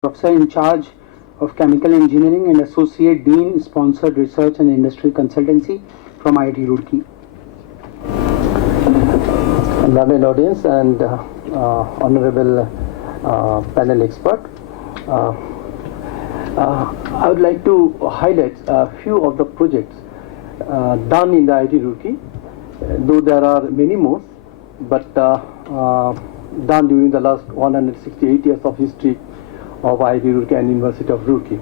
Professor in charge of Chemical Engineering and Associate Dean, Sponsored Research and Industry Consultancy from IIT Roorkee. Learned audience and honorable panel expert. I would like to highlight a few of the projects done in the IIT Roorkee, though there are many more, but done during the last 168 years of history of IIT Roorkee and University of Roorkee.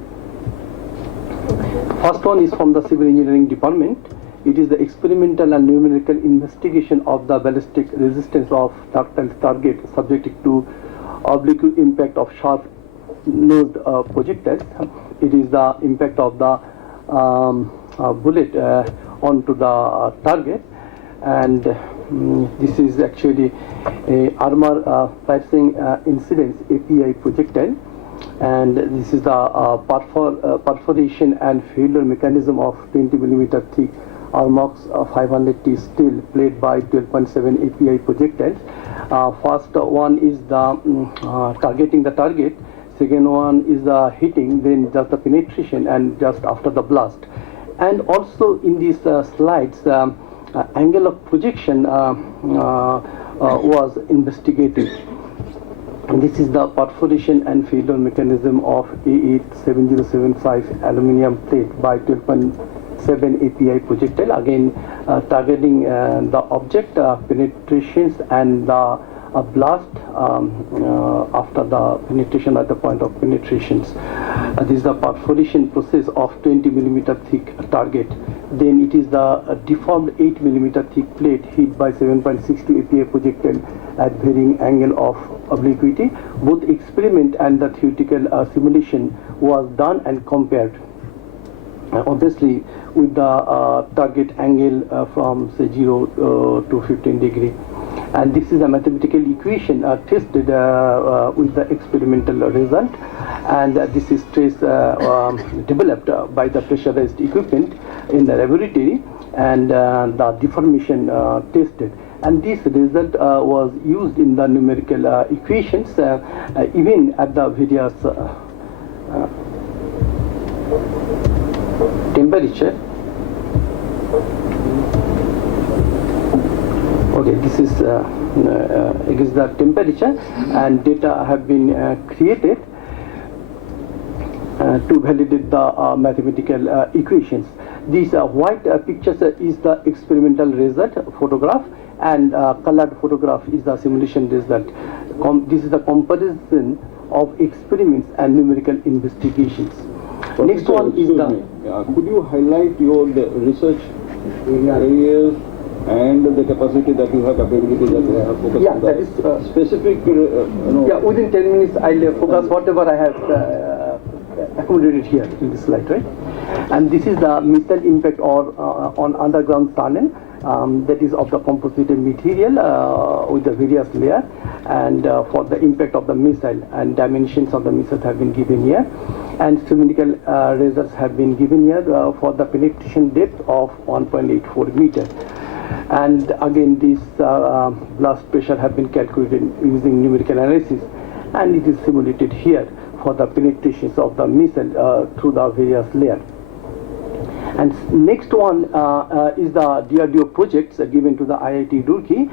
First one is from the Civil Engineering Department. It is the experimental and numerical investigation of the ballistic resistance of ductile target subjected to oblique impact of sharp-nosed projectiles. It is the impact of the bullet onto the target, and this is actually a armor piercing incidence API projectile, and this is the perforation and failure mechanism of 20 mm thick Armox 500T steel plate by 12.7 API projectiles. First one is the targeting the target, second one is the hitting, then just the penetration and just after the blast. And also in these slides, angle of projection was investigated. And this is the perforation and failure mechanism of A87075 aluminium plate by 12.7 API projectile, again targeting the object, penetrations and the blast after the penetration at the point of penetrations. This is the perforation process of 20 mm thick target. Then it is the deformed 8 mm thick plate hit by 7.62 API projectile at varying angle of obliquity. Both experiment and the theoretical simulation was done and compared. Obviously with the target angle from say 0 to 15 degree. And this is a mathematical equation tested with the experimental result, and this is developed by the pressurized equipment in the laboratory, and the deformation tested. And this result was used in the numerical equations even at the various temperature. Okay, this is against the temperature, and data have been created to validate the mathematical equations. These white pictures is the experimental result photograph, and colored photograph is the simulation result. This is the comparison of experiments and numerical investigations. Next one is the... could you highlight your research areas and the capacity that you have, capability that you have focused on? Yeah, that is specific, Yeah, within 10 minutes I'll focus whatever I have accommodated here in this slide, right? And this is the missile impact or on underground tunnel, that is of the composite material with the various layers, and for the impact of the missile, and dimensions of the missiles have been given here, and numerical results have been given here for the penetration depth of 1.84 meters. And again, this blast pressure have been calculated using numerical analysis, and it is simulated here for the penetrations of the missile through the various layers. And next one is the DRDO projects given to the IIT Roorkee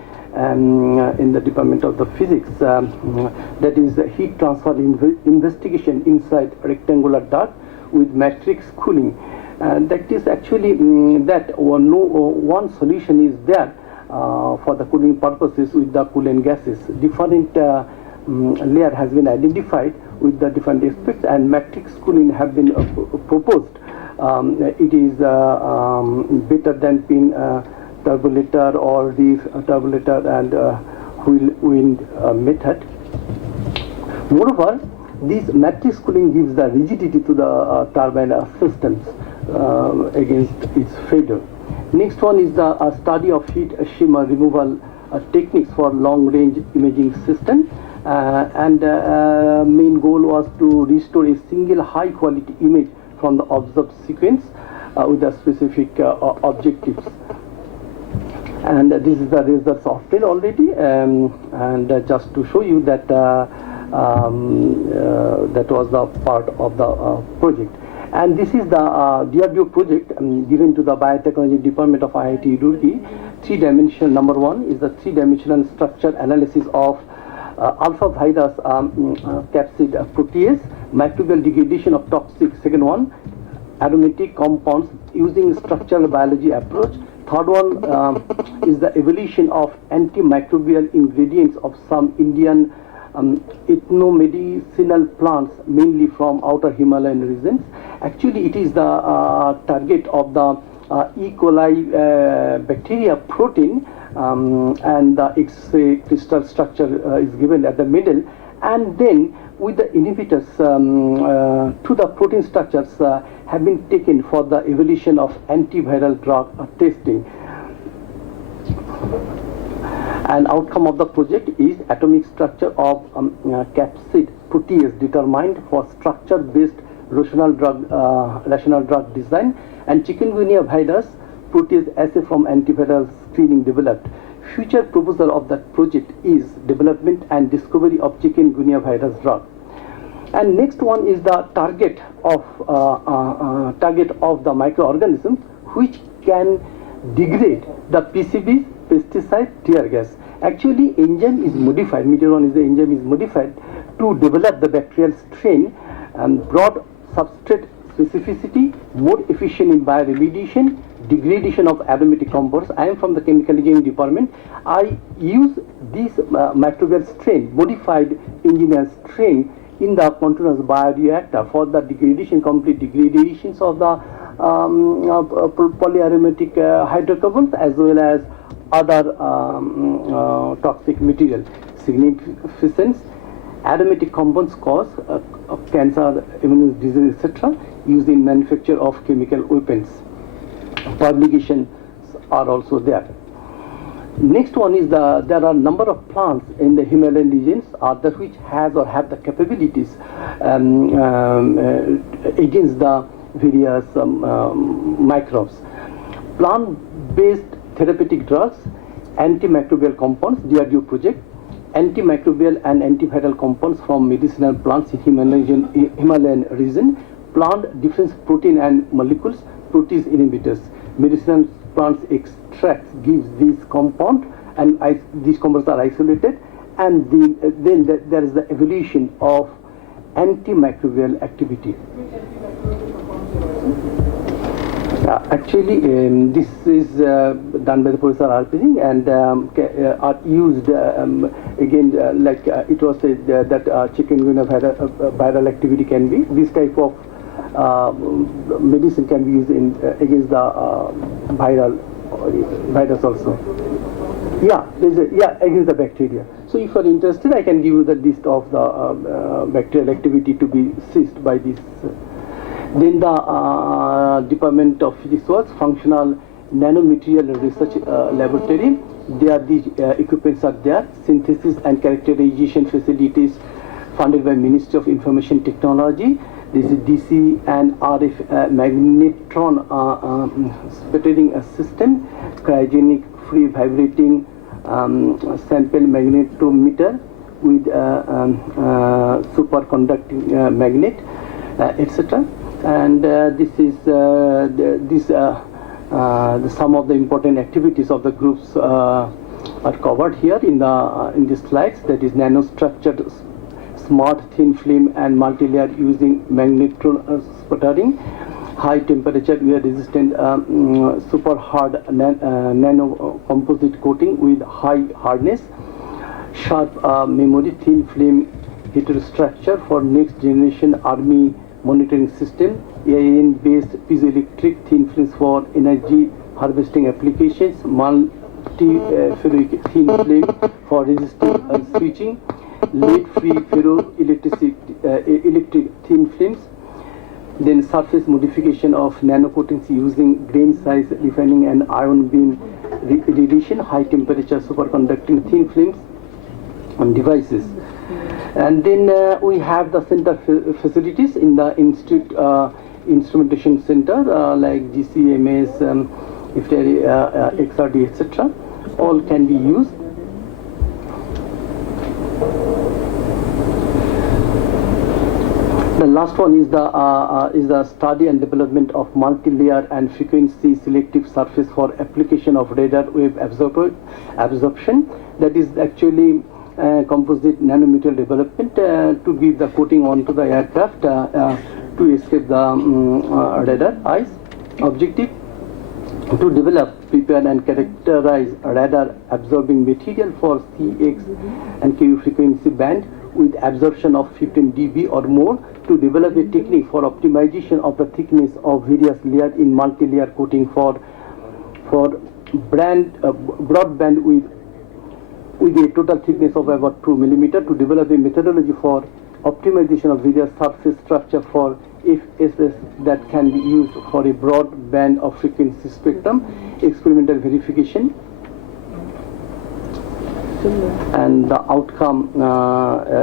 in the Department of the Physics. That is heat transfer investigation inside rectangular duct with matrix cooling. And that is actually that one solution is there for the cooling purposes with the coolant gases. Different layer has been identified with the different aspects, and matrix cooling have been proposed. It is better than pin turbulator or reef turbulator and wheel wind method. Moreover, this matrix cooling gives the rigidity to the turbine systems against its failure. Next one is the study of heat shimmer removal techniques for long-range imaging system, and main goal was to restore a single high-quality image from the observed sequence with the specific objectives. And this is the results obtained already, and just to show you that That was the part of the project. And this is the DRDO project given to the Biotechnology Department of IIT Roorkee. Three-dimensional, number one is the three-dimensional structure analysis of alpha virus capsid protease, microbial degradation of toxic, second one, aromatic compounds using structural biology approach. Third one is the evolution of antimicrobial ingredients of some Indian ethnomedicinal plants, mainly from outer Himalayan regions. Actually, it is the target of the E. coli bacteria protein, and the X-ray crystal structure is given at the middle, and then with the inhibitors to the protein structures have been taken for the evolution of antiviral drug testing. And outcome of the project is atomic structure of capsid protease determined for structure-based rational drug design, and chikungunya virus protease assay from antiviral screening developed. Future proposal of that project is development and discovery of chikungunya virus drug. And next one is the target of the microorganisms which can degrade the PCBs, pesticide, tear gas. Actually, enzyme is modified. Meteoron is the enzyme is modified to develop the bacterial strain and broad substrate specificity, more efficient in bioremediation, degradation of aromatic compounds. I am from the chemical engineering department. I use this microbial strain, modified engineered strain in the continuous bioreactor for the degradation, complete degradations of the polyaromatic hydrocarbons as well as other toxic material. Significance: aromatic compounds cause cancer, immune disease, etc. used in manufacture of chemical weapons. Publications are also there. Next one is there are number of plants in the Himalayan regions that which has or have the capabilities against the various microbes. Plant-based therapeutic drugs, antimicrobial compounds, DRDO project, antimicrobial and antiviral compounds from medicinal plants in Himalayan region, plant different protein and molecules, protease inhibitors. Medicinal plants extracts gives these compound, and these compounds are isolated, and then there is the evolution of antimicrobial activity. Actually, this is done by the Professor RP and are used again, like it was said that chikungunya viral activity can be, this type of medicine can be used in against the virus also. Yeah, against the bacteria. So if you are interested, I can give you the list of the bacterial activity to be seized by this. Then the Department of Physics was Functional Nanomaterial Research Laboratory. There these equipments are there. Synthesis and characterization facilities funded by Ministry of Information Technology. This is DC and RF magnetron sputtering system, cryogenic free vibrating sample magnetometer with superconducting magnet, etc. And this is some of the important activities of the groups are covered here in the slides. That is nanostructured smart thin film and multi-layer using magnetron sputtering, high temperature wear resistant super hard nano composite coating with high hardness, sharp memory thin film heterostructure for next generation army monitoring system, AIN based piezoelectric thin films for energy harvesting applications, multi-ferroic thin film for resistive switching, lead-free ferroelectric electric thin films, then surface modification of nanocoatings using grain size refining and ion beam radiation, high temperature superconducting thin films and devices. And then we have the center facilities in the institute instrumentation center like GCMS, XRD, etc. All can be used. And last one is the study and development of multi-layer and frequency selective surface for application of radar wave absorption. That is actually composite nanomaterial development to give the coating onto the aircraft to escape the radar eyes. Objective: to develop, prepare and characterize radar absorbing material for CX and KU frequency band with absorption of 15 dB or more, to develop a technique for optimization of the thickness of various layers in multi-layer coating for broadband with a total thickness of about 2 mm, to develop a methodology for optimization of various surface structure for FSS that can be used for a broad band of frequency spectrum, experimental verification, and the outcome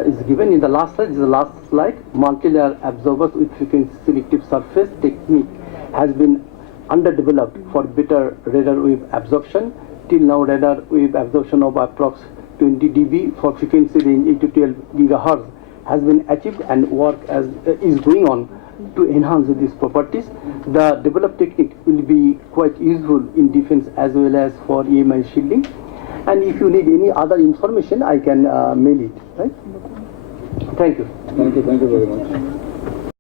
is given in the last slide. This is the last slide. Multi-layer absorbers with frequency selective surface technique has been underdeveloped for better radar wave absorption. Till now, radar wave absorption of approx 20 dB for frequency range 8 to 12 GHz has been achieved, and work is going on to enhance these properties. The developed technique will be quite useful in defense as well as for EMI shielding. And if you need any other information, I can mail it. Right? Thank you. Thank you very much.